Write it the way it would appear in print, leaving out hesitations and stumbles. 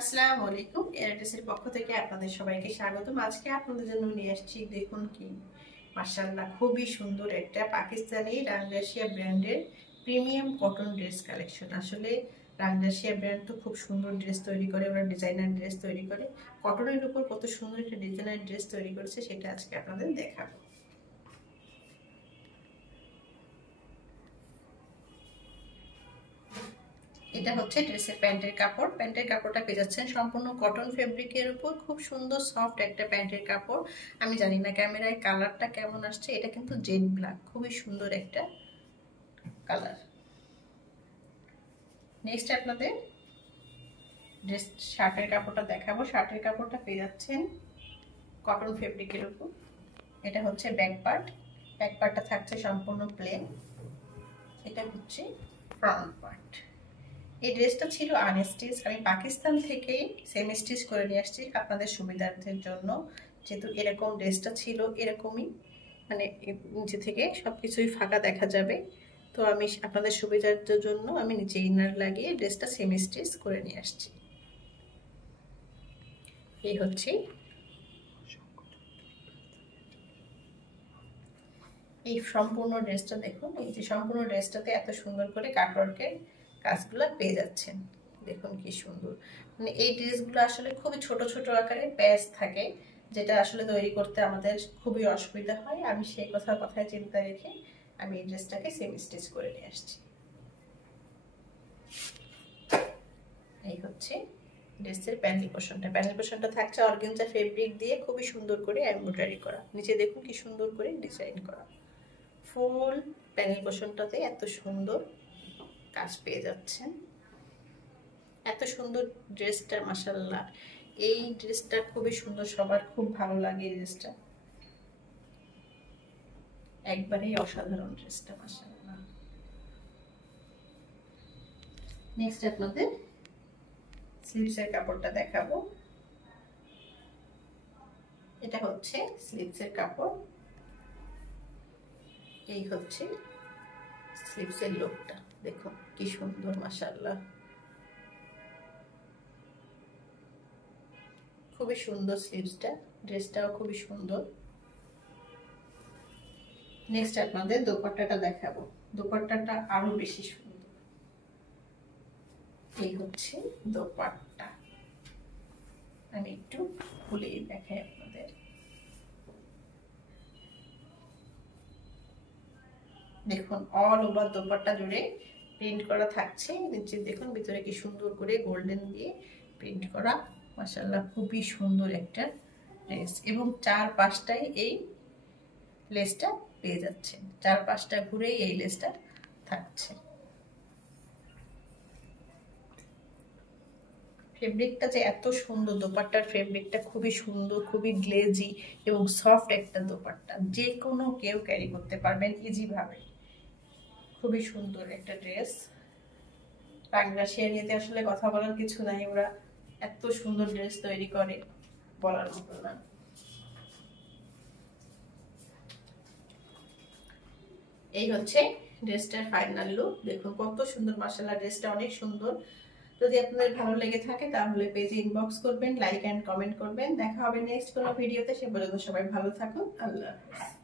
আসসালামু আলাইকুম। এয়ারটেসের পক্ষ থেকে আপনাদের সবাইকে স্বাগতম। আজকে আপনাদের জন্য নিয়ে আসছি, দেখুন কি মাশাআল্লাহ, খুবই সুন্দর একটা পাকিস্তানি রাংরাশিয়া ব্র্যান্ডের প্রিমিয়াম কটন ড্রেস কালেকশন। আসলে রাংরাশিয়া ব্র্যান্ড তো খুব সুন্দর ড্রেস তৈরি করে, ওরা ডিজাইনার ড্রেস তৈরি করে। কটনের উপর কত সুন্দর একটা ডিজাইনার ড্রেস তৈরি করেছে সেটা আজকে আপনাদের দেখাবো। এটা হচ্ছে ড্রেসের প্যান্টের কাপড়। প্যান্টের কাপড়টা পেয়ে যাচ্ছেন সম্পূর্ণ কটন ফেব্রিকের উপর, খুব সুন্দর সফট একটা প্যান্টের কাপড়। আমি জানি না ক্যামেরায় কালারটা কেমন আসছে, এটা কিন্তু জেড ব্ল্যাক, খুবই সুন্দর একটা কালার। নেক্সট আপনাদের ড্রেস শার্টের কাপড়টা দেখাবো। শার্টের কাপড়টা পেয়ে যাচ্ছেন কটন ফেব্রিকের উপর। এটা হচ্ছে ব্যাক পার্ট, ব্যাক পার্টটা থাকছে সম্পূর্ণ প্লেন। এটা হচ্ছে ফ্রন্ট পার্ট। এই ড্রেসটা ছিল আনস্টিচ, আমি পাকিস্তান থেকেই সেমি স্টিচ করে নিয়ে আসছি আপনাদের সুবিধার্থের জন্য। যেহেতু এরকম ড্রেসটা ছিল এরকমই, মানে নিচে থেকে সবকিছুই ফাঁকা দেখা যাবে, তো আমি আপনাদের সুবিধার্থের জন্য আমি নিচে ইনার লাগিয়ে ড্রেসটা সেমি স্টিচ করে নিয়ে আসছি। এই হচ্ছে এই সম্পূর্ণ ড্রেসটা। দেখুন এই যে সম্পূর্ণ ড্রেসটাতে এত সুন্দর করে কাটওয়ার্কের কাজগুলো পেয়ে যাচ্ছেন। দেখুন কি সুন্দর, মানে এই ড্রেসগুলো আসলে খুবই ছোট ছোট আকারে প্যাচ থাকে, যেটা আসলে তৈরি করতে আমাদের খুবই অসুবিধা হয়। আমি সেই কথায় চিন্তা রেখে আমি এই ড্রেসটাকে সেমি স্টিচ করে নিয়ে আসছি। এই হচ্ছে ড্রেসের প্যানেল পোর্শনটা। প্যানেল পোর্শনটা থাকছে অর্গানজা ফেব্রিক দিয়ে খুবই সুন্দর করে এমব্রয়ডারি করা। নিচে দেখুন কি সুন্দর করে ডিজাইন করা। ফুল প্যানেল পোর্শনটাতে এত সুন্দর কাজ পেয়ে যাচ্ছেন। এত সুন্দর ড্রেসটা মাশাআল্লাহ, এই ড্রেসটা খুবই সুন্দর, সবার খুব ভালো লাগে এই ড্রেসটা, একবারেই অসাধারণ ড্রেসটা মাশাআল্লাহ। নেক্সট আপনাদের স্লিভসের কাপড়টা দেখাবো। এটা হচ্ছে স্লিভসের কাপড়। এই হচ্ছে স্লিভসের লুকটা, দেখুন কি সুন্দর মাশাআল্লাহ, খুবই সুন্দর স্লিভসটা। ড্রেসটাও খুবই সুন্দর। নেক্সট আপনাদের দোপাট্টাটা দেখাবো। দোপাট্টাটা আরো বেশি সুন্দর। এই হচ্ছে দোপাট্টা, আমি একটু খুলে দেখাই আপনাদের। দেখুন অল ওভার দোপাট্টা জুড়ে প্রিন্ট করা থাকছে। নিচে দেখুন ভিতরে কি সুন্দর করে গোল্ডেন দিয়ে প্রিন্ট করা, মাশাআল্লাহ খুবই সুন্দর একটা ড্রেস। এবং চার পাশটাই এই লেসটা পেয়ে যাচ্ছেন, চার পাশটা ঘুরেই এই লেসটা থাকছে। ফেব্রিকটা যে এত সুন্দর, দোপাট্টার ফেব্রিকটা খুবই সুন্দর, খুবই গ্লেজি এবং সফট একটা দোপাট্টা, যে কোনো কেউ ক্যারি করতে পারবেন ইজি ভাবে। খুবই সুন্দর একটা ড্রেস। রাংরাশিয়া নিয়ে আসলে কথা বলার কিছু নাই, ওরা এত সুন্দর ড্রেস তৈরি করে বলার মতো না। এই হচ্ছে ড্রেসটার ফাইনাল লুক। দেখুন কত সুন্দর মাশাআল্লাহ, ড্রেসটা অনেক সুন্দর। যদি আপনাদের ভালো লেগে থাকে তাহলে পেজে ইনবক্স করবেন, লাইক এন্ড কমেন্ট করবেন। দেখা হবে নেক্সট কোনো ভিডিওতে। সে পর্যন্ত সবাই ভালো থাকুন। আল্লাহ হাফেজ।